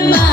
My